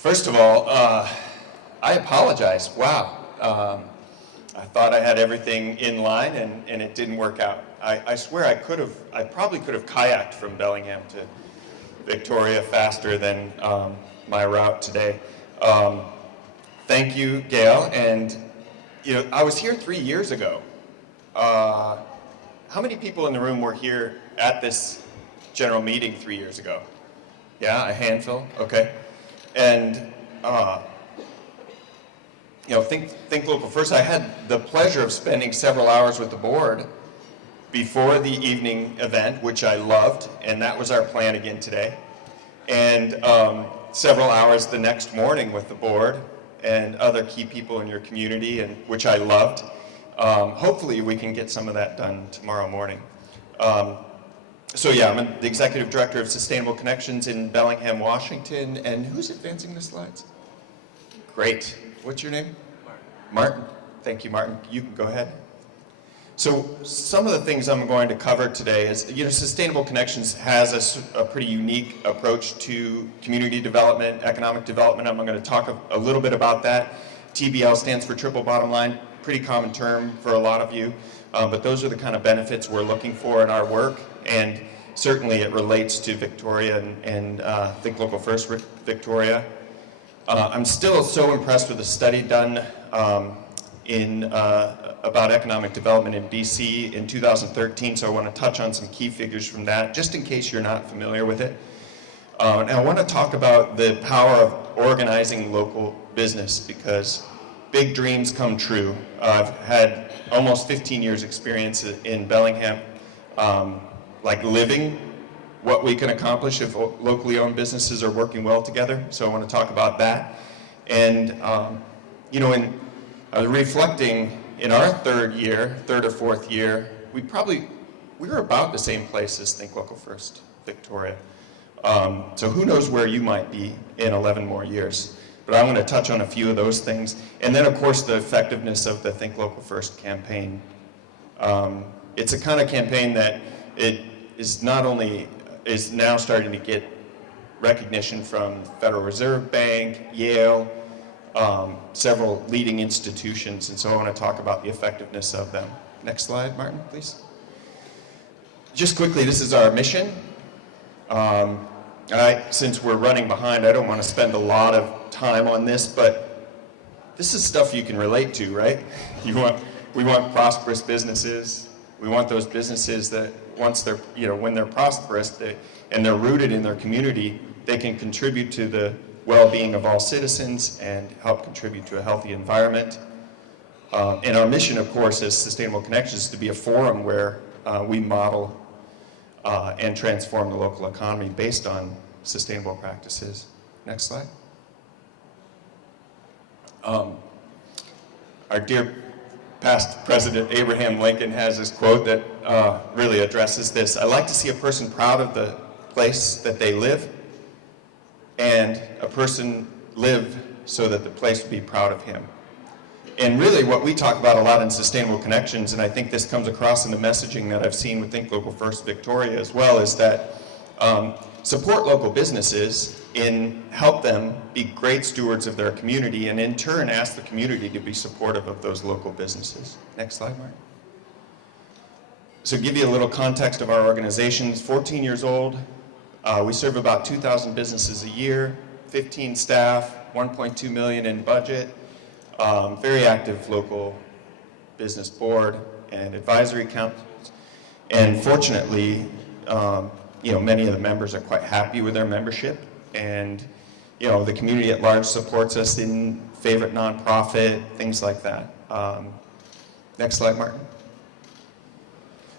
First of all, I apologize. Wow. I thought I had everything in line and it didn't work out. I swear I probably could have kayaked from Bellingham to Victoria faster than my route today. Thank you, Gail. And I was here 3 years ago. How many people in the room were here at this general meeting 3 years ago? Yeah, a handful. Okay. And think local first. I had the pleasure of spending several hours with the board before the evening event, which I loved, and that was our plan again today. And several hours the next morning with the board and other key people in your community, and which I loved. Hopefully we can get some of that done tomorrow morning. So yeah, I'm the Executive Director of Sustainable Connections in Bellingham, Washington. And who's advancing the slides? Great. What's your name? Martin. Thank you, Martin. You can go ahead. So some of the things I'm going to cover today is, Sustainable Connections has a pretty unique approach to community development, economic development. I'm going to talk a little bit about that. TBL stands for triple bottom line, pretty common term for a lot of you. But those are the kind of benefits we're looking for in our work. And certainly it relates to Victoria and Think Local First Victoria. I'm still so impressed with the study done about economic development in BC in 2013, so I want to touch on some key figures from that, just in case you're not familiar with it. And I want to talk about the power of organizing local business, because big dreams come true. I've had almost 15 years experience in Bellingham, living what we can accomplish if locally owned businesses are working well together. So I want to talk about that. And, reflecting in our third or fourth year, we were about the same place as Think Local First Victoria. So who knows where you might be in 11 more years. But I'm going to touch on a few of those things. And then, of course, the effectiveness of the Think Local First campaign. It's a kind of campaign that it is now starting to get recognition from Federal Reserve Bank, Yale, several leading institutions, and so I want to talk about the effectiveness of them. Next slide, Martin, please. Just quickly, this is our mission. Since we're running behind, I don't want to spend a lot of time on this, but this is stuff you can relate to, right? We want prosperous businesses. We want those businesses that when they're prosperous and they're rooted in their community, they can contribute to the well-being of all citizens and help contribute to a healthy environment. And our mission, of course, as Sustainable Connections, is to be a forum where we model and transform the local economy based on sustainable practices. Next slide. Our dear past President Abraham Lincoln has this quote that really addresses this. I like to see a person proud of the place that they live, and a person live so that the place will be proud of him. And really what we talk about a lot in Sustainable Connections, and I think this comes across in the messaging that I've seen with Think Local First Victoria as well, is that support local businesses and help them be great stewards of their community, and in turn ask the community to be supportive of those local businesses. Next slide, Mark. So give you a little context of our organization. It's 14 years old. We serve about 2,000 businesses a year, 15 staff, 1.2 million in budget, very active local business board and advisory councils. And fortunately, many of the members are quite happy with their membership, and the community at large supports us in favorite nonprofit, things like that. Next slide, Martin.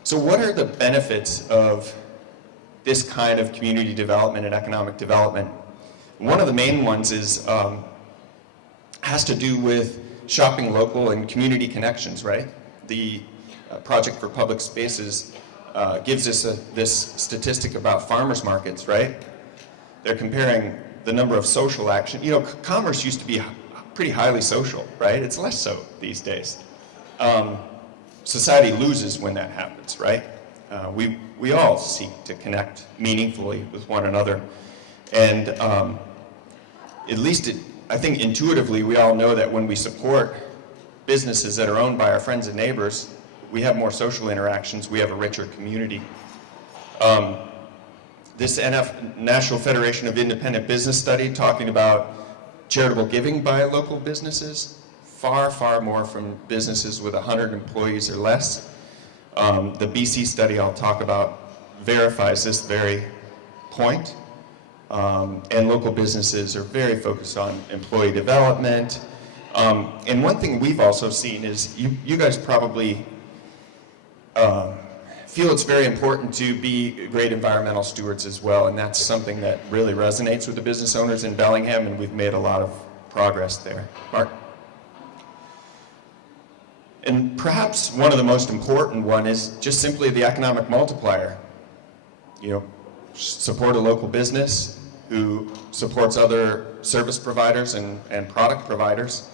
So what are the benefits of this kind of community development and economic development? One of the main ones has to do with shopping local and community connections, right? The Project for Public Spaces gives us this statistic about farmers markets, right? They're comparing the number of social action. Commerce used to be pretty highly social, right? It's less so these days. Society loses when that happens, right? We all seek to connect meaningfully with one another. And at least I think intuitively we all know that when we support businesses that are owned by our friends and neighbors, we have more social interactions, we have a richer community. This National Federation of Independent Business study talking about charitable giving by local businesses, far, far more from businesses with 100 employees or less. The BC study I'll talk about verifies this very point. And local businesses are very focused on employee development. And one thing we've also seen is you guys probably feel it's very important to be great environmental stewards as well, and that's something that really resonates with the business owners in Bellingham, and we've made a lot of progress there. Mark? And perhaps one of the most important one is just simply the economic multiplier. You know, support a local business who supports other service providers and product providers,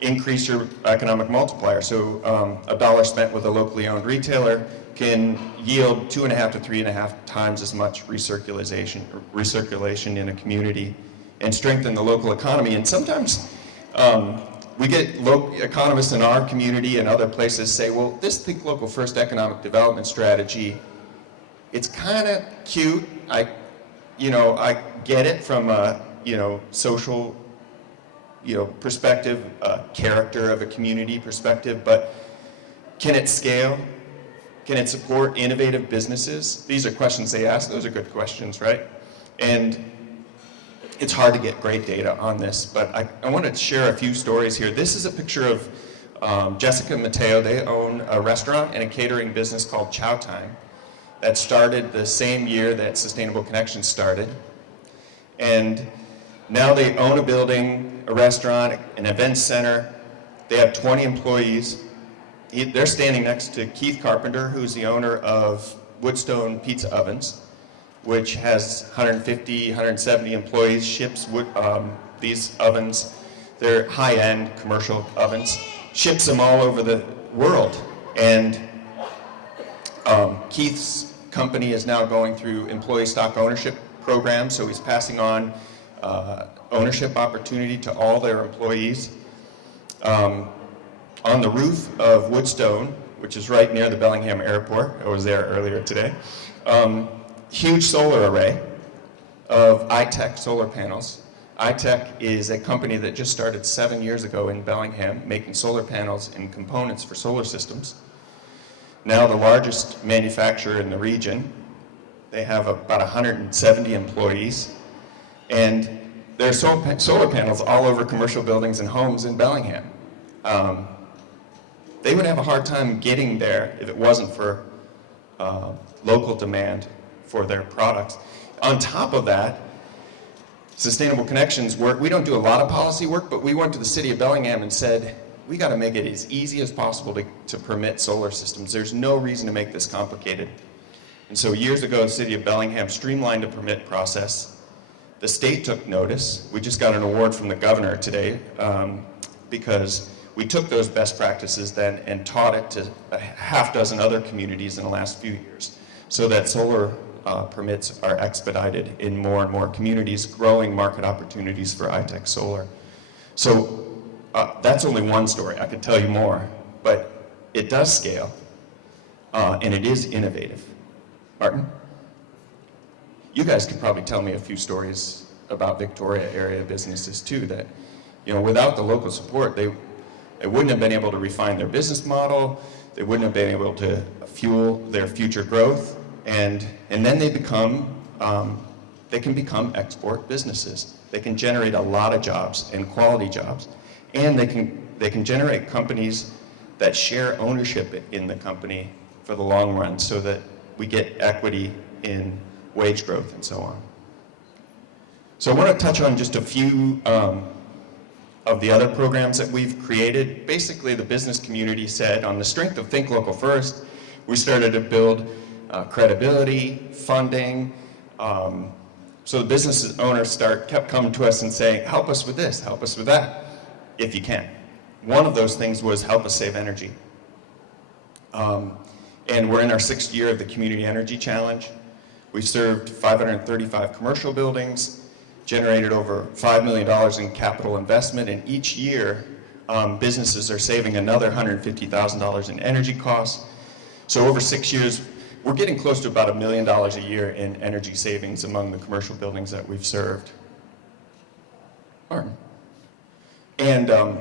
increase your economic multiplier. So $1 spent with a locally owned retailer can yield 2.5 to 3.5 times as much recirculation in a community and strengthen the local economy. And sometimes we get economists in our community and other places say, well, this Think Local First economic development strategy, it's kind of cute. I get it from a social perspective, character of a community perspective, but can it scale? Can it support innovative businesses? These are questions they ask. Those are good questions, right? And it's hard to get great data on this, but I want to share a few stories here. This is a picture of Jessica and Mateo. They own a restaurant and a catering business called Chow Time that started the same year that Sustainable Connections started. And now they own a building, a restaurant, an event center. They have 20 employees. They're standing next to Keith Carpenter, who's the owner of Woodstone Pizza Ovens, which has 150, 170 employees, ships these ovens. They're high-end commercial ovens, ships them all over the world. And Keith's company is now going through employee stock ownership programs, so he's passing on ownership opportunity to all their employees. On the roof of Woodstone, which is right near the Bellingham Airport, I was there earlier today, huge solar array of iTech solar panels. iTech is a company that just started 7 years ago in Bellingham, making solar panels and components for solar systems. Now the largest manufacturer in the region. They have about 170 employees, and there are solar panels all over commercial buildings and homes in Bellingham. They would have a hard time getting there if it wasn't for local demand for their products. On top of that, Sustainable Connections work, we don't do a lot of policy work, but we went to the city of Bellingham and said, we got to make it as easy as possible to permit solar systems. There's no reason to make this complicated. And so years ago, the city of Bellingham streamlined the permit process. The state took notice. We just got an award from the governor today because we took those best practices then and taught it to a half dozen other communities in the last few years so that solar permits are expedited in more and more communities, growing market opportunities for iTech solar. So that's only one story. I could tell you more, but it does scale and it is innovative. Martin? You guys could probably tell me a few stories about Victoria area businesses too that, without the local support, they wouldn't have been able to refine their business model, they wouldn't have been able to fuel their future growth, and then they can become export businesses. They can generate a lot of jobs and quality jobs, and they can generate companies that share ownership in the company for the long run so that we get equity in wage growth and so on. So I want to touch on just a few of the other programs that we've created. Basically, the business community said, on the strength of Think Local First, we started to build credibility, funding. So the business owners kept coming to us and saying, help us with this, help us with that, if you can. One of those things was help us save energy. And we're in our 6th year of the Community Energy Challenge. We've served 535 commercial buildings, generated over $5 million in capital investment, and each year businesses are saving another $150,000 in energy costs. So over 6 years, we're getting close to about $1 million a year in energy savings among the commercial buildings that we've served. Martin. And a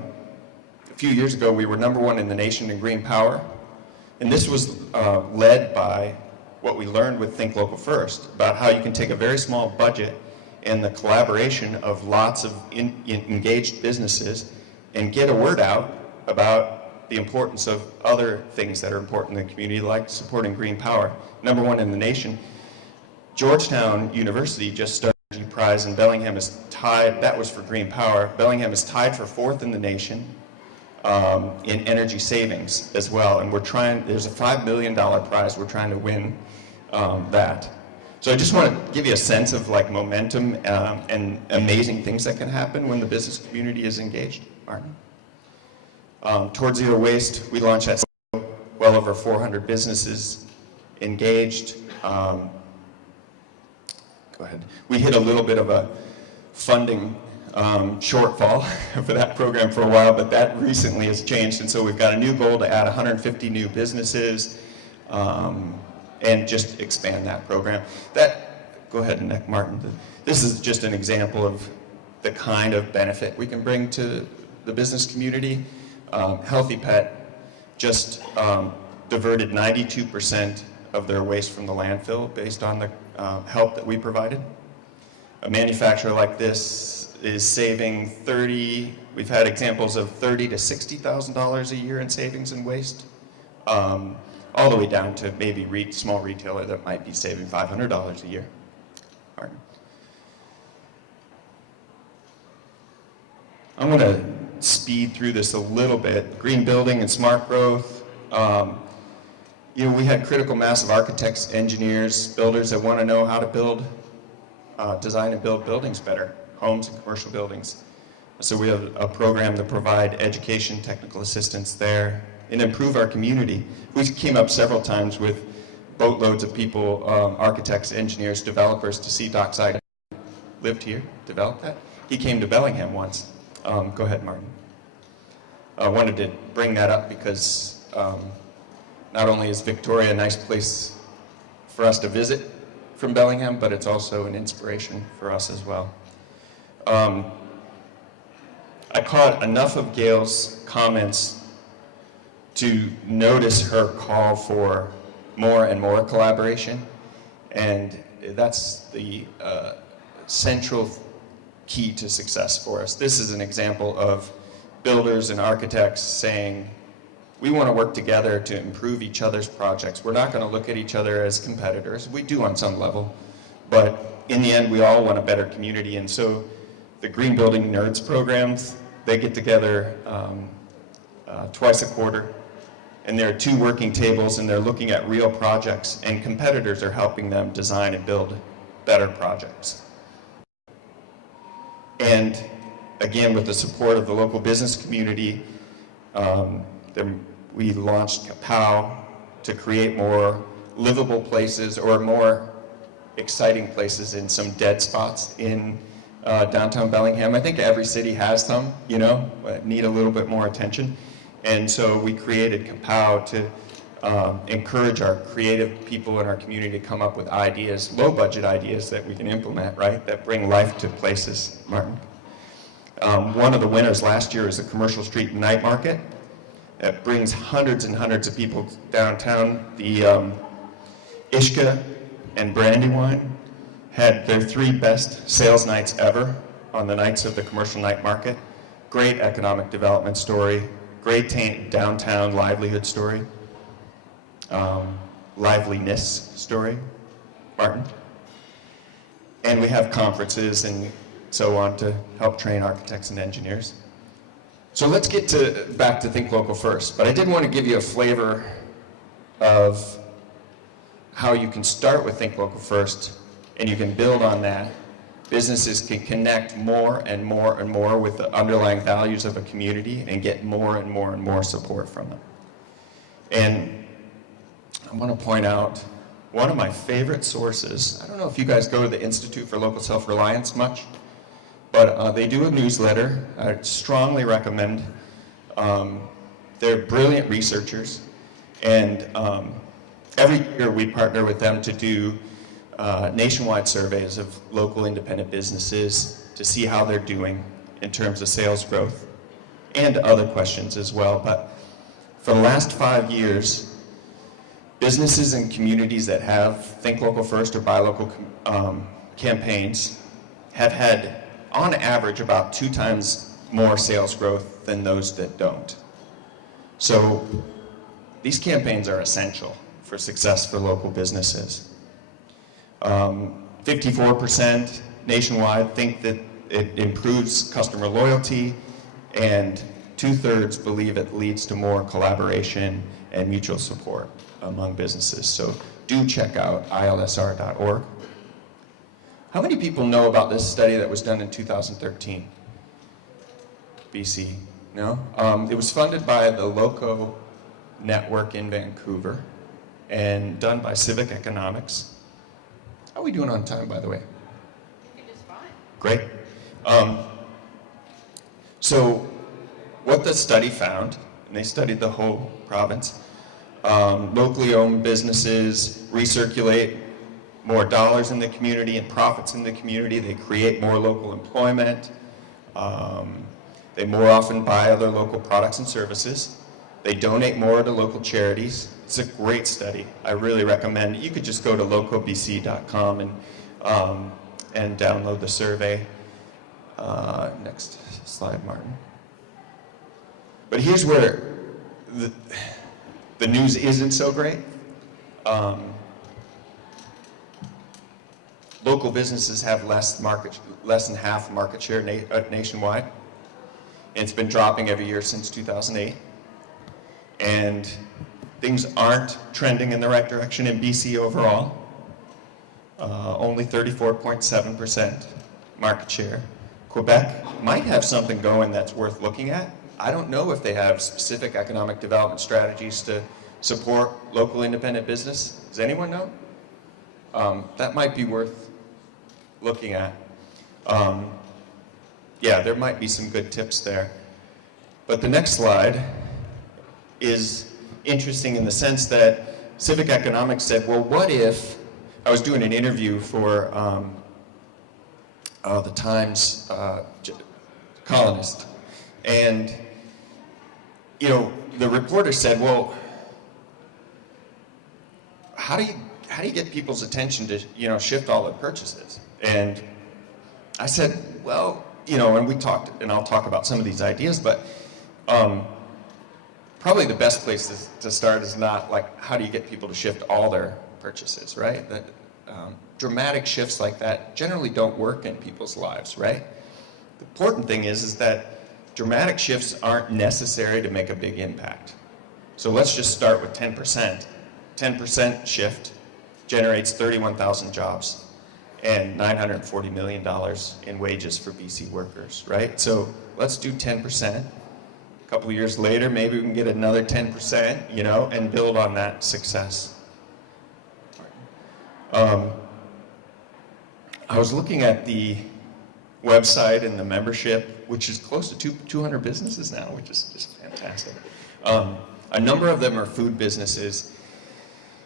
few years ago, we were #1 in the nation in green power. And this was led by what we learned with Think Local First, about how you can take a very small budget and the collaboration of lots of engaged businesses and get a word out about the importance of other things that are important in the community, like supporting green power. #1 in the nation. Georgetown University just started an energy prize, and Bellingham is tied, that was for green power. Bellingham is tied for 4th in the nation in energy savings as well. And we're trying, there's a $5 million prize, we're trying to win that. So I just want to give you a sense of like momentum and amazing things that can happen when the business community is engaged. Martin. Towards Zero Waste, we launched at well over 400 businesses engaged. Go ahead. We hit a little bit of a funding shortfall for that program for a while, but that recently has changed, and so we've got a new goal to add 150 new businesses and just expand that program. Go ahead, Nick Martin. This is just an example of the kind of benefit we can bring to the business community. Healthy Pet just diverted 92% of their waste from the landfill based on the help that we provided. A manufacturer like this is saving we've had examples of $30,000 to $60,000 a year in savings in waste, all the way down to maybe small retailer that might be saving $500 a year. Pardon. I'm going to speed through this a little bit. Green building and smart growth. You know, we had critical mass of architects, engineers, builders that want to know how to build, design and build buildings better, homes and commercial buildings. So we have a program to provide education, technical assistance there, and improve our community. We came up several times with boatloads of people, architects, engineers, developers, to see Doc Seid lived here, developed that. He came to Bellingham once. Go ahead, Martin. I wanted to bring that up because not only is Victoria a nice place for us to visit from Bellingham, but it's also an inspiration for us as well. I caught enough of Gail's comments to notice her call for more and more collaboration, and that's the central key to success for us. This is an example of builders and architects saying, we want to work together to improve each other's projects. We're not going to look at each other as competitors. We do on some level, but in the end, we all want a better community. And so the Green Building Nerds programs, they get together twice a quarter, and there are 2 working tables, and they're looking at real projects, and competitors are helping them design and build better projects. And again, with the support of the local business community, we launched Kapow to create more livable places or more exciting places in some dead spots in downtown Bellingham. I think every city has some, you know, but need a little bit more attention. And so we created Kapow to encourage our creative people in our community to come up with ideas, low budget ideas that we can implement, right, that bring life to places. Martin. One of the winners last year is the Commercial Street Night Market. That brings hundreds and hundreds of people downtown. The Ishka and Brandywine had their 3 best sales nights ever on the nights of the Commercial Night Market. Great economic development story, great downtown livelihood story, liveliness story. Martin. And we have conferences and so on to help train architects and engineers. So let's get back to Think Local First, but I did want to give you a flavor of how you can start with Think Local First, and you can build on that. Businesses can connect more and more and more with the underlying values of a community and get more and more and more support from them. And I want to point out one of my favorite sources. I don't know if you guys go to the Institute for Local Self-Reliance much. But they do a newsletter. I strongly recommend. They're brilliant researchers, and every year we partner with them to do nationwide surveys of local independent businesses to see how they're doing in terms of sales growth and other questions as well. But for the last 5 years, businesses and communities that have Think Local First or Buy Local campaigns have had, on average, about 2 times more sales growth than those that don't. So these campaigns are essential for success for local businesses. 54% nationwide think that it improves customer loyalty, and 2/3 believe it leads to more collaboration and mutual support among businesses. So do check out ilsr.org. How many people know about this study that was done in 2013? BC? No? It was funded by the Loco Network in Vancouver and done by Civic Economics. How are we doing on time, by the way? You're just fine. Great. So what the study found, and they studied the whole province, locally owned businesses recirculate more dollars in the community and profits in the community. They create more local employment. They more often buy other local products and services. They donate more to local charities. It's a great study. I really recommend it. You could just go to locobc.com and download the survey. Next slide, Martin. But here's where the news isn't so great. Local businesses have less than half market share nationwide. It's been dropping every year since 2008. And things aren't trending in the right direction in BC overall. Only 34.7% market share. Quebec might have something going that's worth looking at. I don't know if they have specific economic development strategies to support local independent business. Does anyone know? That might be worth looking at. Yeah, there might be some good tips there. But the next slide is interesting in the sense that Civic Economics said, well, what if, I was doing an interview for the Times columnist, and the reporter said, well, how do you get people's attention to shift all their purchases? And I said, well, and we talked, and I'll talk about some of these ideas, but probably the best place to start is not like how do you get people to shift all their purchases, right? That dramatic shifts like that generally don't work in people's lives, right? The important thing is that dramatic shifts aren't necessary to make a big impact. So let's just start with 10%. 10% shift generates 31,000 jobs and $940 million in wages for BC workers, right? So let's do 10%. A couple of years later, maybe we can get another 10%, and build on that success. I was looking at the website and the membership, which is close to 200 businesses now, which is just fantastic. A number of them are food businesses.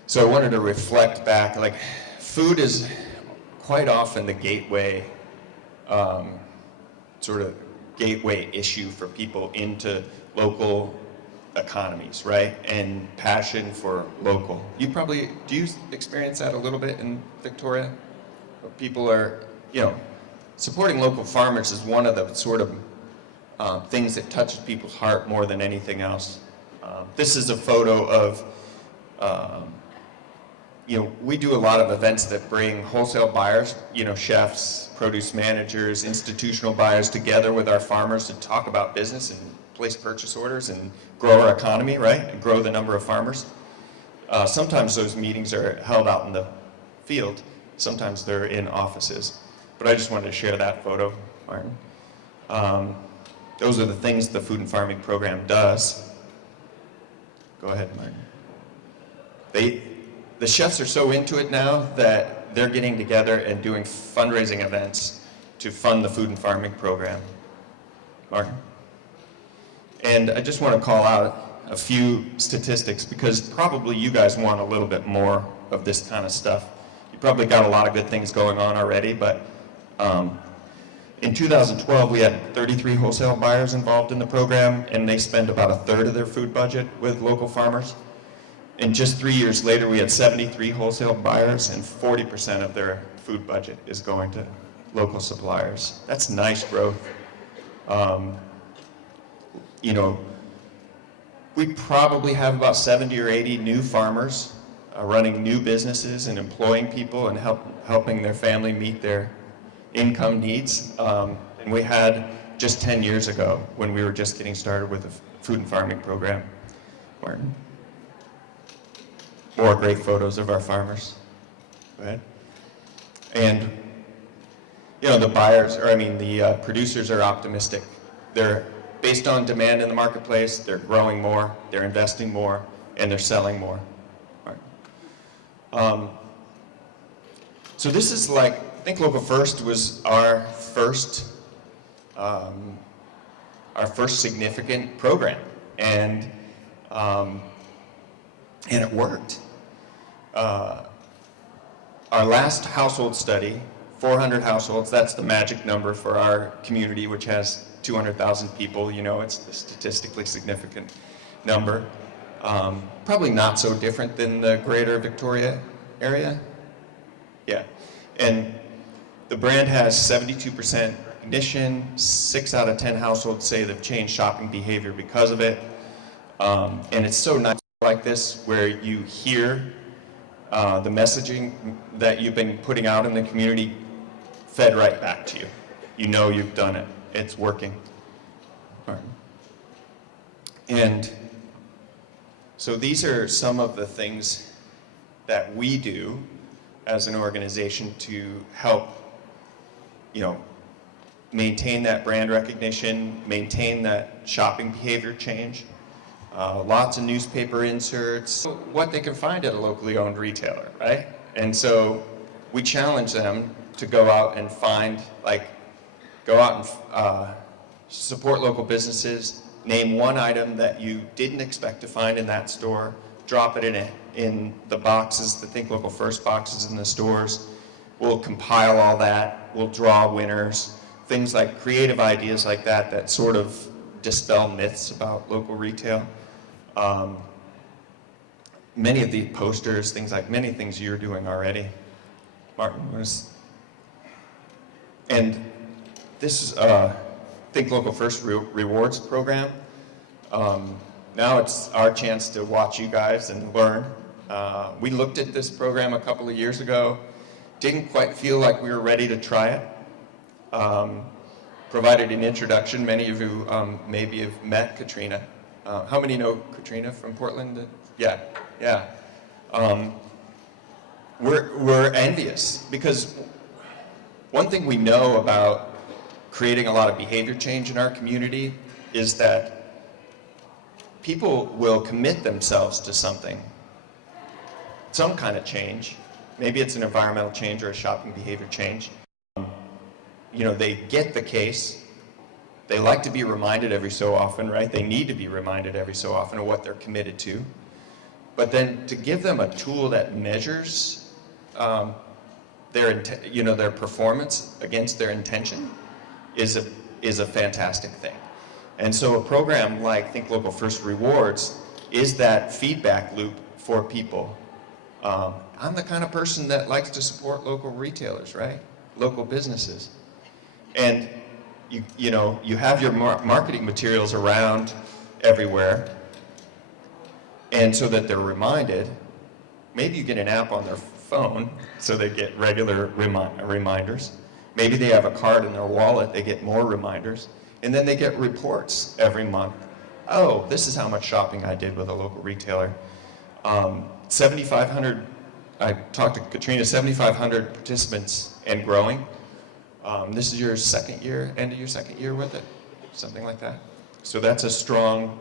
So I wanted to reflect back, like food is quite often the gateway, sort of gateway issue for people into local economies, right? And passion for local. Do you experience that a little bit in Victoria? Where people are, supporting local farmers is one of the sort of things that touches people's heart more than anything else. This is a photo of, we do a lot of events that bring wholesale buyers, chefs, produce managers, institutional buyers together with our farmers to talk about business and place purchase orders and grow our economy, right? And grow the number of farmers. Sometimes those meetings are held out in the field. Sometimes they're in offices. But I just wanted to share that photo, Martin. Those are the things the Food and Farming Program does. Go ahead, Martin. The chefs are so into it now that they're getting together and doing fundraising events to fund the food and farming program. Martin? And I just want to call out a few statistics because probably you guys want a little bit more of this kind of stuff. You probably got a lot of good things going on already, but in 2012 we had 33 wholesale buyers involved in the program, and they spend about a third of their food budget with local farmers. And just 3 years later we had 73 wholesale buyers, and 40% of their food budget is going to local suppliers. That's nice growth. You know, we probably have about 70 or 80 new farmers running new businesses and employing people and helping their family meet their income needs. And we had just 10 years ago when we were just getting started with the food and farming program. Martin? More great photos of our farmers. Go ahead. And you know, the buyers, or I mean the producers are optimistic. They're based on demand in the marketplace, they're growing more, they're investing more, and they're selling more. Right. So this is like, I think Local First was our first significant program, and it worked. Our last household study, 400 households, that's the magic number for our community, which has 200,000 people. You know, it's a statistically significant number. Probably not so different than the greater Victoria area. Yeah. And the brand has 72% recognition. 6 out of 10 households say they've changed shopping behavior because of it. And it's so nice like this where you hear the messaging that you've been putting out in the community fed right back to you. You know you've done it. It's working. Right. And so these are some of the things that we do as an organization to help, you know, maintain that brand recognition, maintain that shopping behavior change. Lots of newspaper inserts, what they can find at a locally owned retailer, right? And so we challenge them to go out and find, like, go out and support local businesses, name one item that you didn't expect to find in that store, drop it in the boxes, the Think Local First boxes in the stores. We'll compile all that, we'll draw winners, things like creative ideas like that that sort of dispel myths about local retail. Many of the posters, things like many things you're doing already. Martin, and this is Think Local First Rewards program. Now it's our chance to watch you guys and learn. We looked at this program a couple of years ago, didn't quite feel like we were ready to try it. Provided an introduction. Many of you maybe have met Katrina. How many know Katrina from Portland? Yeah, yeah. We're envious because one thing we know about creating a lot of behavior change in our community is that people will commit themselves to something, some kind of change. Maybe it's an environmental change or a shopping behavior change. You know, they get the case. They like to be reminded every so often, right? They need to be reminded every so often of what they're committed to. But then to give them a tool that measures their performance against their intention is a fantastic thing. And so a program like Think Local First Rewards is that feedback loop for people. I'm the kind of person that likes to support local retailers, right? Local businesses. And you have your marketing materials around everywhere, and so that they're reminded. Maybe you get an app on their phone so they get regular reminders. Maybe they have a card in their wallet, they get more reminders, and then they get reports every month. Oh, this is how much shopping I did with a local retailer. 7,500, I talked to Katrina, 7,500 participants and growing. This is your second year, end of your second year with it, something like that. So that's a strong,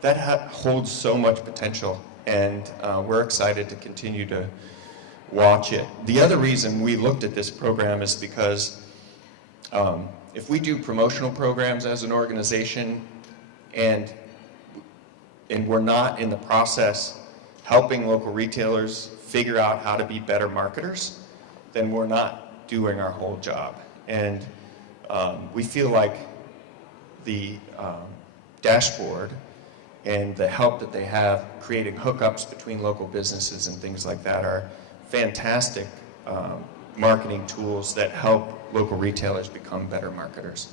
that holds so much potential, and we're excited to continue to watch it. The other reason we looked at this program is because If we do promotional programs as an organization and we're not in the process helping local retailers figure out how to be better marketers, then we're not doing our whole job. And we feel like the dashboard and the help that they have creating hookups between local businesses and things like that are fantastic marketing tools that help local retailers become better marketers.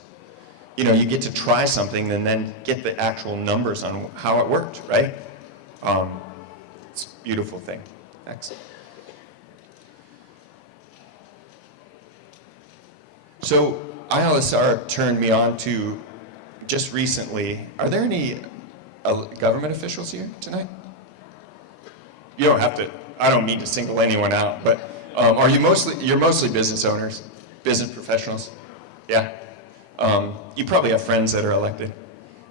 You know, you get to try something and then get the actual numbers on how it worked, right? It's a beautiful thing. Next. So ILSR turned me on to, just recently, are there any government officials here tonight? You don't have to, I don't mean to single anyone out, but you're mostly business owners, business professionals? Yeah? You probably have friends that are elected.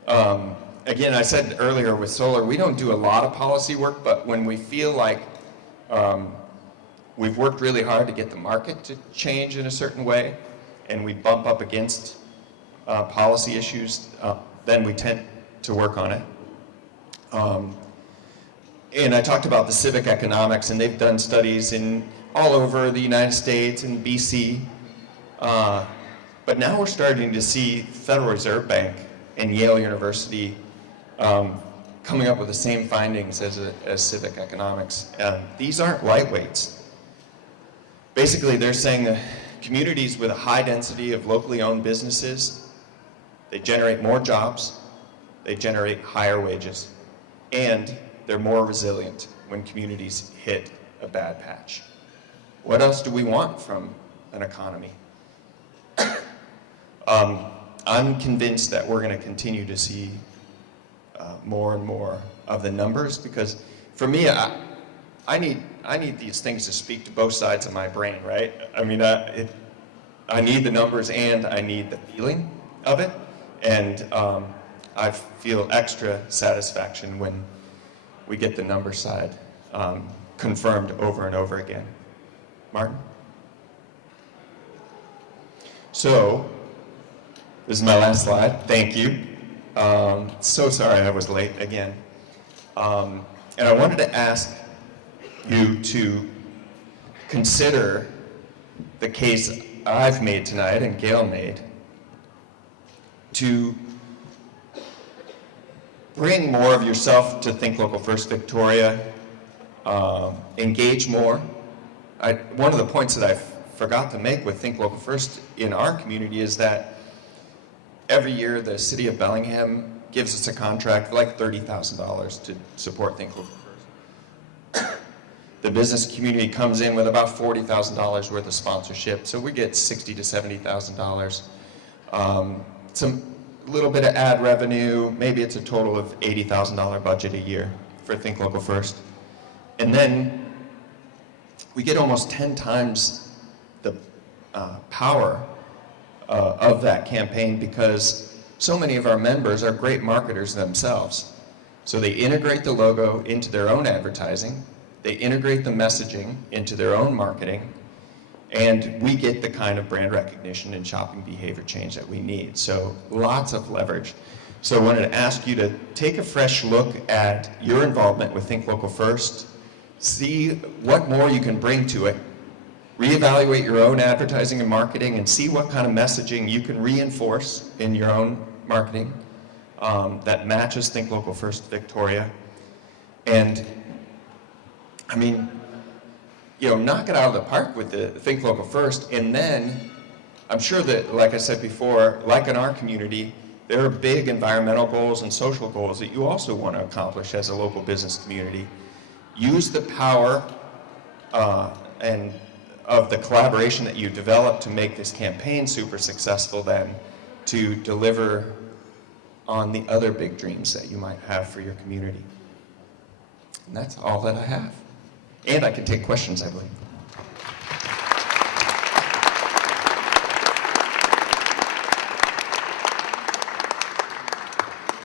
Again, I said earlier with solar, we don't do a lot of policy work, but when we feel like we've worked really hard to get the market to change in a certain way, and we bump up against policy issues, then we tend to work on it. And I talked about the civic economics, and they've done studies in all over the United States and BC. But now we're starting to see Federal Reserve Bank and Yale University coming up with the same findings as civic economics. These aren't lightweights. Basically, they're saying that communities with a high density of locally owned businesses, they generate more jobs, they generate higher wages, and they're more resilient when communities hit a bad patch. What else do we want from an economy? I'm convinced that we're going to continue to see more and more of the numbers, because for me, I need these things to speak to both sides of my brain, right? I mean, I need the numbers and I need the feeling of it, and I feel extra satisfaction when we get the number side confirmed over and over again. Martin? So, this is my last slide. Thank you. So sorry I was late again. And I wanted to ask you to consider the case I've made tonight and Gail made to bring more of yourself to Think Local First Victoria, engage more. One of the points that I forgot to make with Think Local First in our community is that every year the city of Bellingham gives us a contract for like $30,000 to support Think Local First. The business community comes in with about $40,000 worth of sponsorship, so we get $60,000 to $70,000. Some little bit of ad revenue, maybe it's a total of $80,000 budget a year for Think Local First. And then we get almost 10 times the power of that campaign, because so many of our members are great marketers themselves. So they integrate the logo into their own advertising, they integrate the messaging into their own marketing, and we get the kind of brand recognition and shopping behavior change that we need. So lots of leverage. So I wanted to ask you to take a fresh look at your involvement with Think Local First, see what more you can bring to it, reevaluate your own advertising and marketing, and see what kind of messaging you can reinforce in your own marketing that matches Think Local First Victoria. And I mean, you know, knock it out of the park with the Think Local First, and then I'm sure that, like I said before, like in our community, there are big environmental goals and social goals that you also want to accomplish as a local business community. Use the power and of the collaboration that you develop to make this campaign super successful then to deliver on the other big dreams that you might have for your community. And that's all that I have. And I can take questions, I believe.